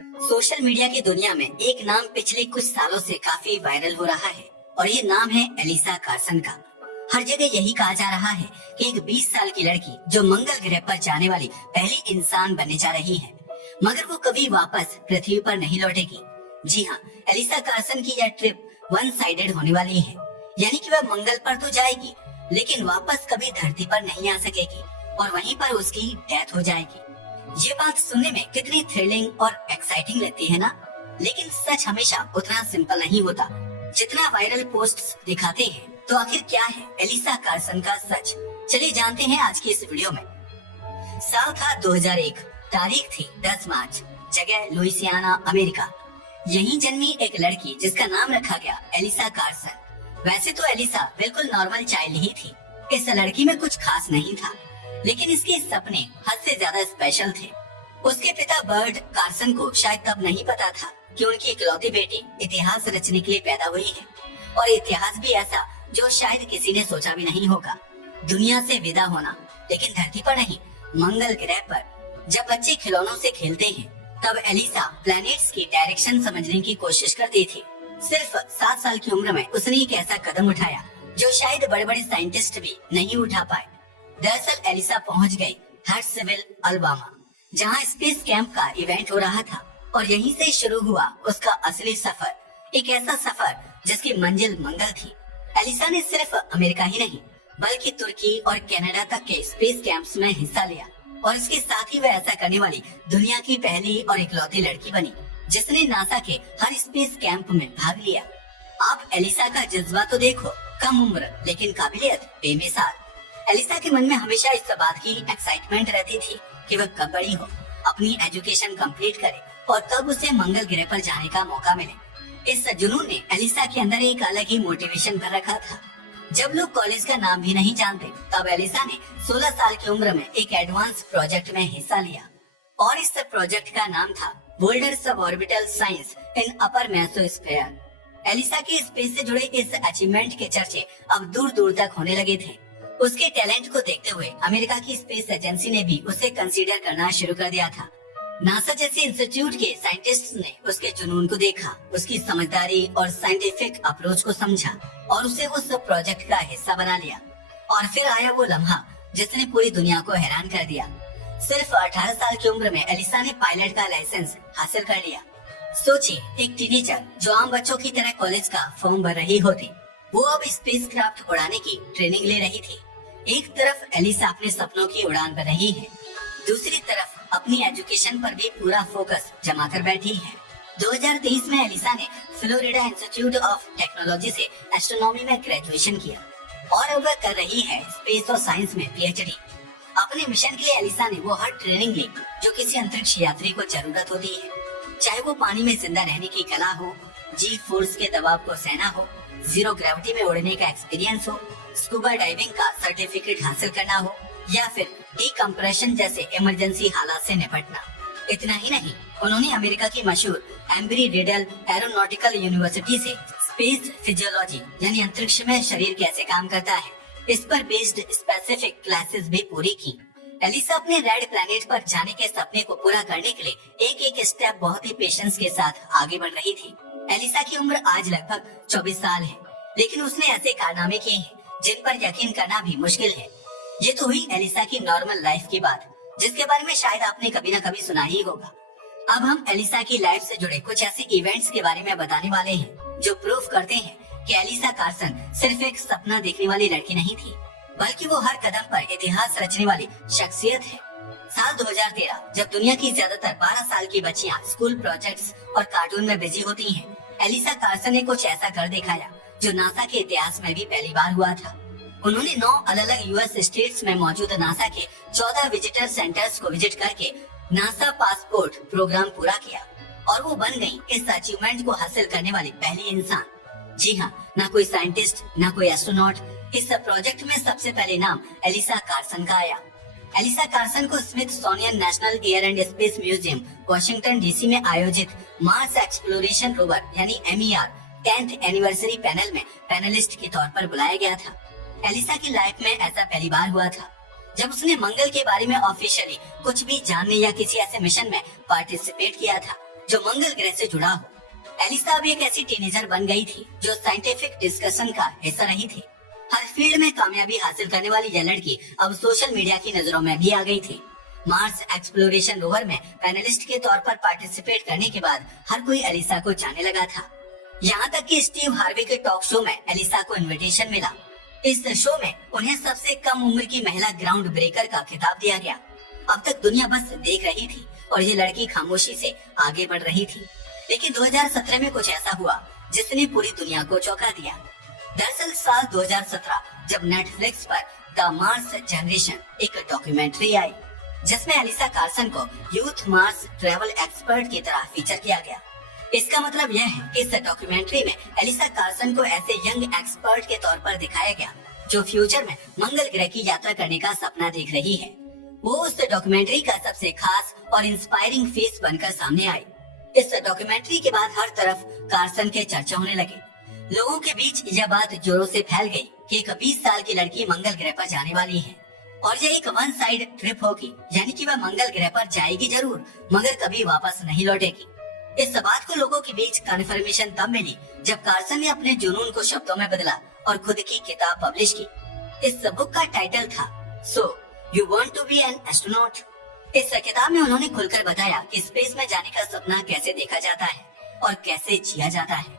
Social media की दुनिया में एक नाम पिछले कुछ सालों से काफी वायरल हो रहा है और ये नाम है एलिसा कार्सन का। हर जगह यही कहा जा रहा है कि एक 20 साल की लड़की जो मंगल ग्रह पर जाने वाली पहली इंसान बनने जा रही है, मगर वो कभी वापस पृथ्वी पर नहीं लौटेगी। जी हाँ, एलिसा कार्सन की यह ट्रिप वन साइडेड होने वाली है, यानी कि वह मंगल पर तो जाएगी लेकिन वापस कभी धरती पर नहीं आ सकेगी और वहीं पर उसकी डेथ हो जाएगी। ये बात सुनने में कितनी थ्रिलिंग और एक्साइटिंग लगती है ना, लेकिन सच हमेशा उतना सिंपल नहीं होता जितना वायरल पोस्ट्स दिखाते हैं। तो आखिर क्या है एलिसा कार्सन का सच, चलिए जानते हैं आज की इस वीडियो में। साल था 2001, तारीख थी 10 मार्च, जगह लुइसियाना, अमेरिका। यहीं जन्मी एक लड़की जिसका नाम रखा गया एलिसा कार्सन। वैसे तो एलिसा बिल्कुल नॉर्मल चाइल्ड ही थी, इस लड़की में कुछ खास नहीं था, लेकिन इसके सपने हद से ज्यादा स्पेशल थे। उसके पिता बर्ड कार्सन को शायद तब नहीं पता था कि उनकी इकलौती बेटी इतिहास रचने के लिए पैदा हुई है, और इतिहास भी ऐसा जो शायद किसी ने सोचा भी नहीं होगा। दुनिया से विदा होना, लेकिन धरती पर नहीं, मंगल ग्रह पर। जब बच्चे खिलौनों से खेलते हैं तब एलिसा प्लैनेट्स की डायरेक्शन समझने की कोशिश करती थी। सिर्फ 7 साल की उम्र में उसने एक ऐसा कदम उठाया जो शायद बड़े बड़े साइंटिस्ट भी नहीं उठा पाए। दरअसल एलिसा पहुंच गई हर्ट्सविल, अलाबामा, जहां स्पेस कैंप का इवेंट हो रहा था, और यहीं से शुरू हुआ उसका असली सफर। एक ऐसा सफर जिसकी मंजिल मंगल थी। एलिसा ने सिर्फ अमेरिका ही नहीं बल्कि तुर्की और कनाडा तक के स्पेस कैंप्स में हिस्सा लिया, और इसके साथ ही वह ऐसा करने वाली दुनिया की पहली और इकलौती लड़की बनी जिसने नासा के हर स्पेस कैंप में भाग लिया। आप एलिसा का जज्बा तो देखो, कम उम्र लेकिन काबिलियत बेमिसाल। एलिसा के मन में हमेशा इस बात की एक्साइटमेंट रहती थी कि वह कब बड़ी हो, अपनी एजुकेशन कंप्लीट करे और कब उसे मंगल ग्रह पर जाने का मौका मिले। इस जुनून ने एलिसा के अंदर एक अलग ही मोटिवेशन भर रखा था। जब लोग कॉलेज का नाम भी नहीं जानते, तब एलिसा ने 16 साल की उम्र में एक एडवांस प्रोजेक्ट में हिस्सा लिया, और इस प्रोजेक्ट का नाम था बोल्डर सबऑर्बिटल साइंस इन अपर मेसोस्फीयर। एलिसा के स्पेस से जुड़े इस अचीवमेंट के चर्चे अब दूर दूर तक होने लगे थे। उसके टैलेंट को देखते हुए अमेरिका की स्पेस एजेंसी ने भी उसे कंसीडर करना शुरू कर दिया था। नासा जैसे इंस्टीट्यूट के साइंटिस्ट्स ने उसके जुनून को देखा, उसकी समझदारी और साइंटिफिक अप्रोच को समझा और उसे उस प्रोजेक्ट का हिस्सा बना लिया। और फिर आया वो लम्हा जिसने पूरी दुनिया को हैरान कर दिया। सिर्फ 18 साल की उम्र में एलिसा ने पायलट का लाइसेंस हासिल कर लिया। सोचिए, एक टीनेजर जो आम बच्चों की तरह कॉलेज का फॉर्म भर रही होती, वो अब स्पेसक्राफ्ट उड़ाने की ट्रेनिंग ले रही थी। एक तरफ एलिसा अपने सपनों की उड़ान भर रही है, दूसरी तरफ अपनी एजुकेशन पर भी पूरा फोकस जमा कर बैठी है। 2023 में एलिसा ने फ्लोरिडा इंस्टीट्यूट ऑफ टेक्नोलॉजी से एस्ट्रोनॉमी में ग्रेजुएशन किया, और अब वह कर रही है स्पेस और साइंस में पीएचडी। अपने मिशन के लिए एलिसा ने वो हर ट्रेनिंग ली जो किसी अंतरिक्ष यात्री को जरूरत होती है, चाहे वो पानी में जिंदा रहने की कला हो, जी फोर्स के दबाव को सहना हो, जीरो ग्रेविटी में उड़ने का एक्सपीरियंस हो, स्कूबा डाइविंग का सर्टिफिकेट हासिल करना हो, या फिर डीकम्प्रेशन जैसे इमरजेंसी हालात से निपटना। इतना ही नहीं, उन्होंने अमेरिका की मशहूर एम्ब्री रिडल एरोनॉटिकल यूनिवर्सिटी से स्पेस फिजियोलॉजी यानी अंतरिक्ष में शरीर कैसे काम करता है, इस पर बेस्ड स्पेसिफिक क्लासेस भी पूरी की। एलिसा अपने रेड प्लैनेट पर जाने के सपने को पूरा करने के लिए एक एक स्टेप बहुत ही पेशेंस के साथ आगे बढ़ रही थी। एलिसा की उम्र आज लगभग 24 साल है, लेकिन उसने ऐसे कारनामे किए हैं जिन पर यकीन करना भी मुश्किल है। ये तो हुई एलिसा की नॉर्मल लाइफ की बात, जिसके बारे में शायद आपने कभी न कभी सुना ही होगा। अब हम एलिसा की लाइफ से जुड़े कुछ ऐसे इवेंट्स के बारे में बताने वाले हैं जो प्रूफ करते हैं कि एलिसा कार्सन सिर्फ एक सपना देखने वाली लड़की नहीं थी, बल्कि वो हर कदम पर इतिहास रचने वाली शख्सियत है। साल 2013, जब दुनिया की ज्यादातर 12 साल की बच्चियां स्कूल प्रोजेक्ट्स और कार्टून में बिजी होती हैं, एलिसा कार्सन ने कुछ ऐसा कर दिखाया जो नासा के इतिहास में भी पहली बार हुआ था। उन्होंने 9 अलग-अलग यूएस स्टेट्स में मौजूद नासा के 14 विजिटर सेंटर्स को विजिट करके नासा पासपोर्ट प्रोग्राम पूरा किया, और वो बन गई इस अचीवमेंट को हासिल करने वाली पहली इंसान। जी हाँ, ना कोई साइंटिस्ट, ना कोई एस्ट्रोनॉट, इस प्रोजेक्ट में सबसे पहले नाम एलिसा कार्सन का आया। एलिसा कार्सन को Smithsonian national air and space museum, Washington DC में आयोजित मार्स एक्सप्लोरेशन रोवर यानी MER 10th एनिवर्सरी पैनल में पैनलिस्ट के तौर पर बुलाया गया था। एलिसा की लाइफ में ऐसा पहली बार हुआ था जब उसने मंगल के बारे में ऑफिशियली कुछ भी जानने या किसी ऐसे मिशन में पार्टिसिपेट किया था जो मंगल ग्रह से जुड़ा हो। एलिसा अब एक ऐसी टीनेजर बन गई थी जो साइंटिफिक डिस्कशन का हिस्सा रही थी। हर फील्ड में कामयाबी हासिल करने वाली यह लड़की अब सोशल मीडिया की नजरों में भी आ गई थी। मार्स एक्सप्लोरेशन रोवर में पैनलिस्ट के तौर पर पार्टिसिपेट करने के बाद हर कोई एलिसा को जाने लगा था। यहाँ तक कि स्टीव हार्वे के टॉक शो में एलिसा को इनविटेशन मिला। इस शो में उन्हें सबसे कम उम्र की महिला ग्राउंड ब्रेकर का खिताब दिया गया। अब तक दुनिया बस देख रही थी और ये लड़की खामोशी से आगे बढ़ रही थी। लेकिन 2017 में कुछ ऐसा हुआ जिसने पूरी दुनिया को चौंका दिया। दरअसल साल 2017 जब नेटफ्लिक्स पर द मार्स जनरेशन एक डॉक्यूमेंट्री आई जिसमें एलिसा कार्सन को यूथ मार्स ट्रैवल एक्सपर्ट की तरह फीचर किया गया। इसका मतलब यह है कि इस डॉक्यूमेंट्री में एलिसा कार्सन को ऐसे यंग एक्सपर्ट के तौर पर दिखाया गया जो फ्यूचर में मंगल ग्रह की यात्रा करने का सपना देख रही है। वो उस डॉक्यूमेंट्री का सबसे खास और इंस्पायरिंग फेस बनकर सामने आई। इस डॉक्यूमेंट्री के बाद हर तरफ कार्सन के चर्चा होने लगे। लोगों के बीच यह बात जोरों से फैल गई कि एक 20 साल की लड़की मंगल ग्रह पर जाने वाली है और यह एक वन साइड ट्रिप होगी, यानी कि वह मंगल ग्रह पर जाएगी जरूर मगर कभी वापस नहीं लौटेगी। इस बात को लोगों के बीच कन्फर्मेशन तब मिली जब कार्सन ने अपने जुनून को शब्दों में बदला और खुद की किताब पब्लिश की। इस बुक का टाइटल था so you want to be an astronaut. इस किताब में उन्होंने खुलकर बताया कि स्पेस में जाने का सपना कैसे देखा जाता है और कैसे जिया जाता है।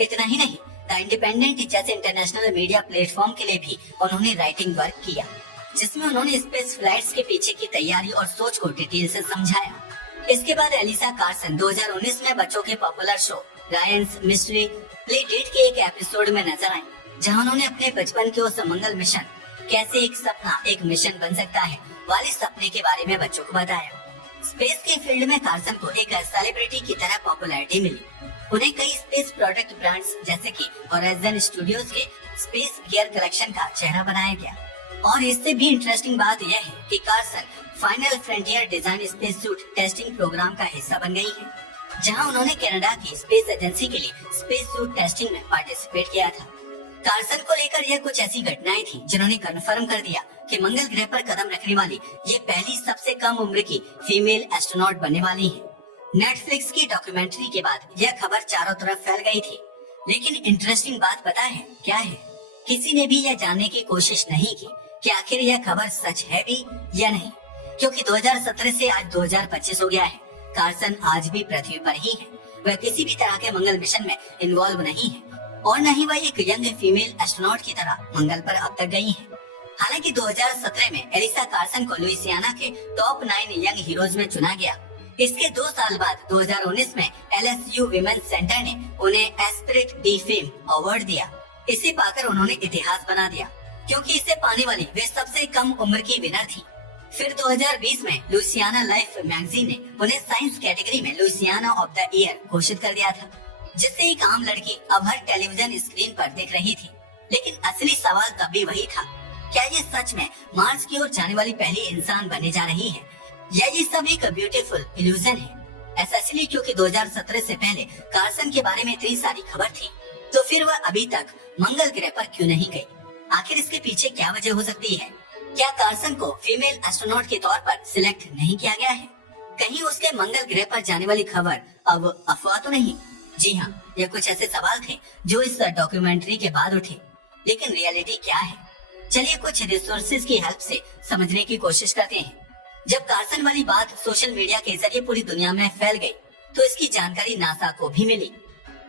इतना ही नहीं, द इंडिपेंडेंट जैसे इंटरनेशनल मीडिया प्लेटफॉर्म के लिए भी उन्होंने राइटिंग वर्क किया जिसमें उन्होंने स्पेस फ्लाइट्स के पीछे की तैयारी और सोच को डिटेल से समझाया। इसके बाद एलिसा कार्सन 2019 में बच्चों के popular show Ryan's mystery playdate के एक एपिसोड में नजर आई जहां उन्होंने अपने बचपन के उस मंगल मिशन कैसे एक सपना एक मिशन बन सकता है वाले सपने के बारे में बच्चों को बताया। स्पेस के फील्ड में कार्सन को एक सेलिब्रिटी की तरह पॉपुलैरिटी मिली। उन्हें कई स्पेस प्रोडक्ट ब्रांड्स जैसे कि होराइजन स्टूडियोज के स्पेस गियर कलेक्शन का चेहरा बनाया गया। और इससे भी इंटरेस्टिंग बात यह है कि Carson final frontier design space suit testing programme का हिस्सा बन गई है जहां उन्होंने कनाडा की स्पेस एजेंसी के लिए स्पेस सूट टेस्टिंग में पार्टिसिपेट किया था। कार्सन को लेकर यह कुछ ऐसी घटनाएं थी जिन्होंने कंफर्म कर दिया कि मंगल ग्रह पर कदम रखने वाली ये पहली सबसे कम उम्र की फीमेल एस्ट्रोनॉट बनने वाली है। नेटफ्लिक्स की डॉक्यूमेंट्री के बाद यह खबर चारों तरफ फैल गई थी। लेकिन इंटरेस्टिंग बात पता है क्या है? किसी ने भी यह जानने की कोशिश नहीं की कि आखिर यह खबर सच है भी या नहीं, क्योंकि 2017 से आज 2025 हो गया है। कार्सन आज भी पृथ्वी पर ही है। वह किसी भी तरह के मंगल मिशन में इन्वॉल्व नहीं है और न ही वह एक यंग फीमेल एस्ट्रोनॉट की तरह मंगल पर अब तक गई है। हालांकि 2017 में एलिसा कार्सन को लुइसियाना के टॉप 9 यंग हीरोज में चुना गया। इसके 2 साल बाद 2019 में LSU विमेंस सेंटर ने उन्हें एस्पिरिट डी फेम अवार्ड दिया। इसे पाकर उन्होंने इतिहास बना दिया क्योंकि इसे पाने वाली वे सबसे कम उम्र की विनर थी। फिर 2020 में लुइसियाना लाइफ मैगजीन ने उन्हें साइंस कैटेगरी में लुइसियाना ऑफ द ईयर घोषित कर दिया था, जिससे एक आम लड़की अब हर टेलीविजन स्क्रीन पर दिख रही थी। लेकिन असली सवाल तब भी वही था, क्या ये सच में मार्स की ओर जाने वाली पहली इंसान बनने जा रही है या ये सब एक ब्यूटीफुल इल्यूजन है? ऐसा इसलिए क्योंकि 2017 से पहले कार्सन के बारे में इतनी सारी खबर थी, तो फिर वह अभी तक मंगल ग्रह पर क्यों नहीं गई? आखिर इसके पीछे क्या वजह हो सकती है? क्या कार्सन को फीमेल एस्ट्रोनॉट के तौर पर सिलेक्ट नहीं किया गया है? कहीं उसके मंगल ग्रह पर जाने वाली खबर अब अफवाह तो नहीं? जी हाँ, ये कुछ ऐसे सवाल थे जो इस डॉक्यूमेंट्री के बाद उठे। लेकिन रियलिटी क्या है? चलिए कुछ रिसोर्सेज की हेल्प से समझने की कोशिश करते हैं। जब कार्सन वाली बात सोशल मीडिया के जरिए पूरी दुनिया में फैल गई, तो इसकी जानकारी नासा को भी मिली।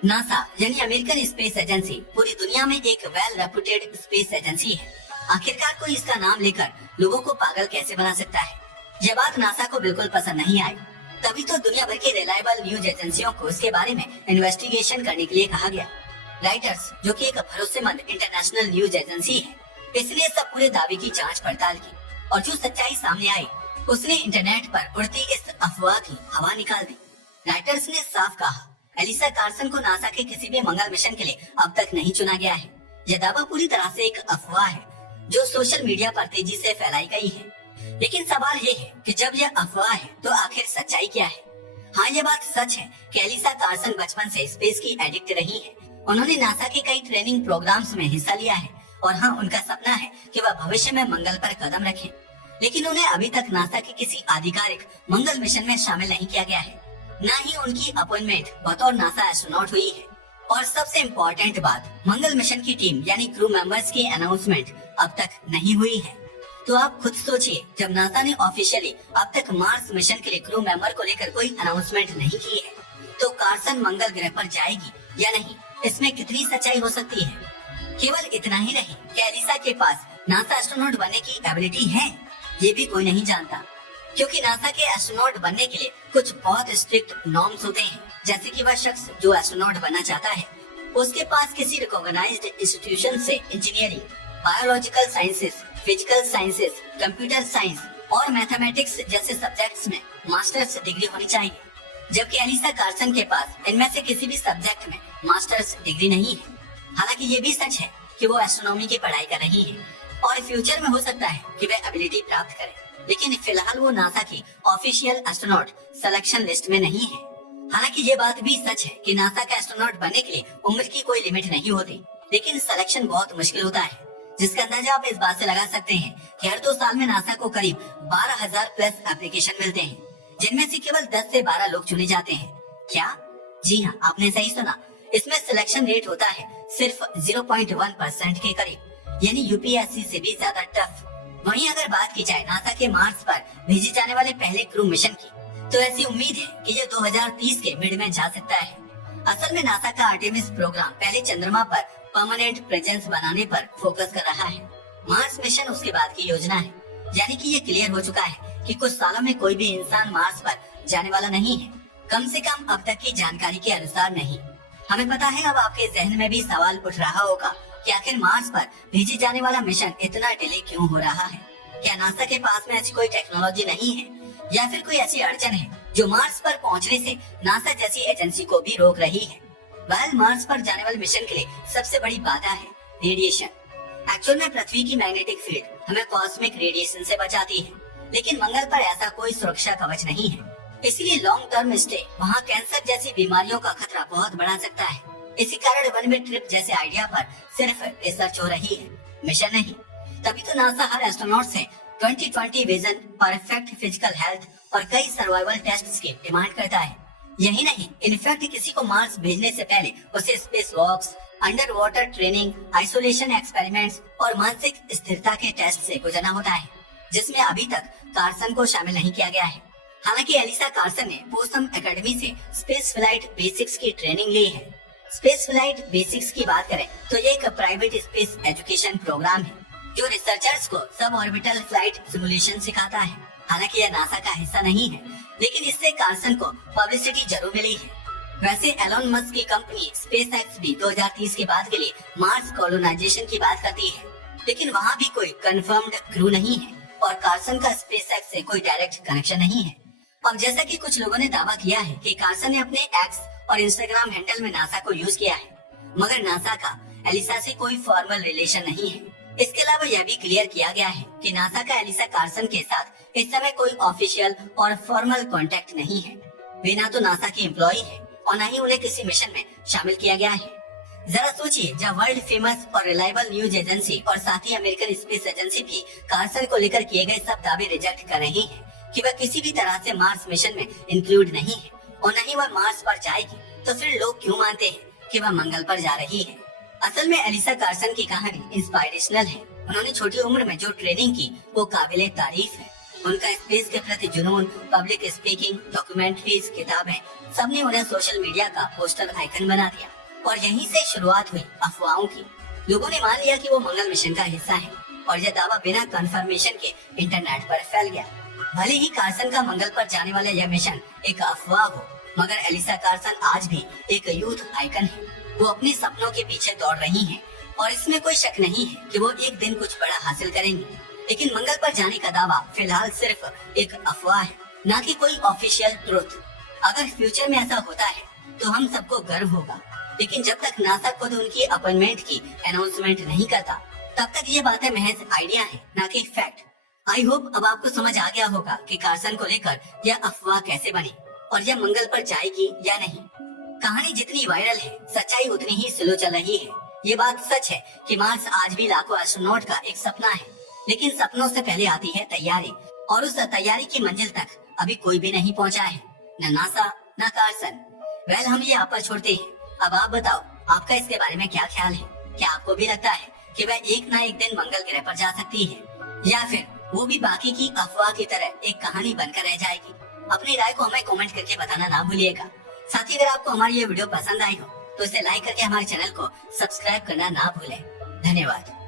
नासा यानी अमेरिकन स्पेस एजेंसी पूरी दुनिया में एक वेल रेपुटेड स्पेस एजेंसी है। आखिरकार कोई इसका नाम लेकर लोगों को पागल कैसे बना सकता है? यह बात नासा को बिल्कुल पसंद नहीं आई। तभी तो दुनिया भर की रिलायबल न्यूज एजेंसियों को इसके बारे में इन्वेस्टिगेशन करने के लिए कहा गया। राइटर्स, जो कि एक भरोसेमंद इंटरनेशनल न्यूज एजेंसी है, इसने सब पूरे दावे की जांच पड़ताल की और जो सच्चाई सामने आई उसने इंटरनेट पर उड़ती इस अफवाह की हवा निकाल दी। राइटर्स ने साफ कहा, एलिसा कार्सन को नासा के किसी भी मंगल मिशन के लिए अब तक नहीं चुना गया है। यह दावा पूरी तरह से एक अफवाह है जो सोशल मीडिया पर तेजी से फैलाई गई है। लेकिन सवाल ये है कि जब यह अफवाह है तो आखिर सच्चाई क्या है? हाँ, ये बात सच है कि एलिसा कार्सन बचपन से स्पेस की एडिक्ट रही है। उन्होंने नासा के कई ट्रेनिंग प्रोग्राम्स में हिस्सा लिया है और हाँ, उनका सपना है कि वह भविष्य में मंगल पर कदम रखें। लेकिन उन्हें अभी तक नासा के किसी आधिकारिक मंगल मिशन में शामिल नहीं किया गया है, न ही उनकी अपॉइंटमेंट बतौर नासा एस्ट्रोनॉट हुई है। और सबसे इम्पोर्टेंट बात, मंगल मिशन की टीम यानी क्रू मेंबर्स की अनाउंसमेंट अब तक नहीं हुई है। तो आप खुद सोचिए, जब नासा ने ऑफिशियली अब तक मार्स मिशन के लिए क्रू मेंबर को लेकर कोई अनाउंसमेंट नहीं की है, तो कार्सन मंगल ग्रह पर जाएगी या नहीं, इसमें कितनी सच्चाई हो सकती है। केवल इतना ही नहीं, क्या एलिसा के पास नासा एस्ट्रोनॉट बनने की एबिलिटी है, ये भी कोई नहीं जानता, क्योंकि नासा के एस्ट्रोनॉट बनने के लिए कुछ बहुत स्ट्रिक्ट नॉर्म्स होते हैं। जैसे कि वह शख्स जो एस्ट्रोनॉट बनना चाहता है, उसके पास किसी रिकॉग्नाइज्ड इंस्टीट्यूशन से engineering, biological sciences, physical sciences, computer science और मैथमेटिक्स जैसे सब्जेक्ट्स में मास्टर्स डिग्री होनी चाहिए। जबकि एलिसा कार्सन के पास इनमें से किसी भी सब्जेक्ट में मास्टर्स डिग्री नहीं है। हालांकि ये भी सच है कि वो एस्ट्रोनॉमी की पढ़ाई कर रही है और फ्यूचर में हो सकता है कि वह एबिलिटी प्राप्त करे, लेकिन फिलहाल वो नासा की ऑफिशियल एस्ट्रोनॉट सिलेक्शन लिस्ट में नहीं है। हालांकि ये बात भी सच है कि नासा का एस्ट्रोनॉट बनने के लिए उम्र की कोई लिमिट नहीं होती, लेकिन सिलेक्शन बहुत मुश्किल होता है, जिसका अंदाजा आप इस बात से लगा सकते हैं कि हर 2 साल में नासा को करीब 12,000 प्लस एप्लीकेशन मिलते हैं, जिनमें से केवल 10 से 12 लोग चुने जाते हैं। क्या? जी हाँ, आपने सही सुना। इसमें सिलेक्शन रेट होता है सिर्फ 0.1% के करीब, यानी यूपीएससी से भी ज्यादा टफ। वहीं अगर बात की जाए नासा के मार्स पर भेजे जाने वाले पहले क्रू मिशन की, तो ऐसी उम्मीद है कि ये 2030 के मिड में जा सकता है। असल में नासा का आर्टेमिस प्रोग्राम पहले चंद्रमा पर परमानेंट प्रेजेंस बनाने पर फोकस कर रहा है। मार्स मिशन उसके बाद की योजना है, यानी कि ये क्लियर हो चुका है कि कुछ सालों में कोई भी इंसान मार्स पर जाने वाला नहीं है, कम से कम अब तक की जानकारी के अनुसार नहीं। हमें पता है, अब आपके जहन में भी सवाल उठ रहा होगा कि आखिर मार्स पर भेजे जाने वाला मिशन इतना डिले क्यों हो रहा है। क्या नासा के पास में ऐसी कोई टेक्नोलॉजी नहीं है, या फिर कोई ऐसी अड़चन है जो मार्स पर पहुंचने से नासा जैसी एजेंसी को भी रोक रही है। मार्स पर जाने वाले मिशन के लिए सबसे बड़ी बाधा है रेडिएशन। एक्चुअल में पृथ्वी की मैग्नेटिक फील्ड हमें कॉस्मिक रेडिएशन से बचाती है, लेकिन मंगल पर ऐसा कोई सुरक्षा कवच नहीं है। इसलिए लॉन्ग टर्म स्टे वहाँ कैंसर जैसी बीमारियों का खतरा बहुत बढ़ा सकता है। इसी कारण वन वे ट्रिप जैसे आइडिया पर सिर्फ रिसर्च हो रही है, मिशन नहीं। तभी तो नासा हर एस्ट्रोनॉट से 2020 विजन, परफेक्ट फिजिकल हेल्थ और कई सर्वाइवल टेस्ट्स की डिमांड करता है। यही नहीं, इनफैक्ट किसी को मार्स भेजने से पहले उसे spacewalks, underwater training, isolation experiments और मानसिक स्थिरता के टेस्ट से गुजरना होता है, जिसमें अभी तक कार्सन को शामिल नहीं किया गया है। हालांकि एलिसा कार्सन ने पोसम एकेडमी से स्पेस फ्लाइट बेसिक्स की ट्रेनिंग ली है। स्पेस फ्लाइट बेसिक्स की बात करें तो ये एक प्राइवेट स्पेस एजुकेशन प्रोग्राम है जो रिसर्चर्स को सब ऑर्बिटल फ्लाइट सिमुलेशन सिखाता है। हालांकि यह नासा का हिस्सा नहीं है, लेकिन इससे कार्सन को पब्लिसिटी जरूर मिली है। वैसे एलोन मस्क की कंपनी स्पेसएक्स भी 2030 के बाद के लिए मार्स कॉलोनाइजेशन की बात करती है, लेकिन वहाँ भी कोई कंफर्म्ड क्रू नहीं है और कार्सन का स्पेसएक्स से कोई डायरेक्ट कनेक्शन नहीं है। अब जैसा कि कुछ लोगों ने दावा किया है कि कार्सन ने अपने एक्स और इंस्टाग्राम हैंडल में नासा को यूज किया है, मगर नासा का एलिसा से कोई फॉर्मल रिलेशन नहीं है। इसके अलावा यह भी क्लियर किया गया है कि नासा का एलिसा कार्सन के साथ इस समय कोई ऑफिशियल और फॉर्मल कांटेक्ट नहीं है। वे ना तो नासा की एम्प्लॉय है और न ही उन्हें किसी मिशन में शामिल किया गया है। जरा सोचिए, जब वर्ल्ड फेमस और रिलायबल न्यूज एजेंसी और साथ ही अमेरिकन स्पेस एजेंसी भी कार्सन को लेकर किए गए सब दावे रिजेक्ट कर रही है कि वह किसी भी तरह से मार्स मिशन में इंक्लूड नहीं है और न ही वह मार्स पर जाएगी, तो फिर लोग क्यों मानते हैं कि वह मंगल पर जा रही है। असल में एलिसा कार्सन की कहानी इंस्पायरेशनल है। उन्होंने छोटी उम्र में जो ट्रेनिंग की वो काबिले तारीफ है। उनका स्पेस के प्रति जुनून, पब्लिक स्पीकिंग, डॉक्यूमेंट्रीज, किताबें, सबने उन्हें सोशल मीडिया का पोस्टर आइकन बना दिया और यहीं से शुरुआत हुई अफवाहों की। लोगों ने मान लिया कि वो मंगल मिशन का हिस्सा है और यह दावा बिना कंफर्मेशन के इंटरनेट पर फैल गया। भले ही कार्सन का मंगल पर जाने वाला यह मिशन एक अफवाह हो, मगर एलिसा कार्सन आज भी एक यूथ आइकन है। वो अपने सपनों के पीछे दौड़ रही हैं और इसमें कोई शक नहीं है कि वो एक दिन कुछ बड़ा हासिल करेंगी। लेकिन मंगल पर जाने का दावा फिलहाल सिर्फ एक अफवाह है, न कि कोई ऑफिशियल ट्रुथ। अगर फ्यूचर में ऐसा होता है तो हम सबको गर्व होगा, लेकिन जब तक नासा खुद उनकी अपॉइंटमेंट की अनाउंसमेंट नहीं करता, तब तक ये बातें महज आइडिया है, न कि फैक्ट। आई होप अब आपको समझ आ गया होगा कि कार्सन को लेकर यह अफवाह कैसे बनी और यह मंगल पर जाएगी या नहीं। कहानी जितनी वायरल है, सच्चाई उतनी ही स्लो चल रही है। ये बात सच है कि मार्स आज भी लाखों एस्ट्रोनॉट का एक सपना है, लेकिन सपनों से पहले आती है तैयारी, और उस तैयारी की मंजिल तक अभी कोई भी नहीं पहुंचा है, न नासा न कार्सन। वेल, हम ये आप पर छोड़ते हैं। अब आप बताओ, आपका इसके बारे में क्या ख्याल है? क्या आपको भी लगता है कि वह एक ना एक दिन मंगल ग्रह पर जा सकती है, या फिर वो भी बाकी की अफवाह की तरह एक कहानी बनकर रह जाएगी? अपनी राय को हमें कमेंट करके बताना ना भूलिएगा। साथ ही अगर आपको हमारी ये वीडियो पसंद आई हो तो इसे लाइक करके हमारे चैनल को सब्सक्राइब करना ना भूलें। धन्यवाद।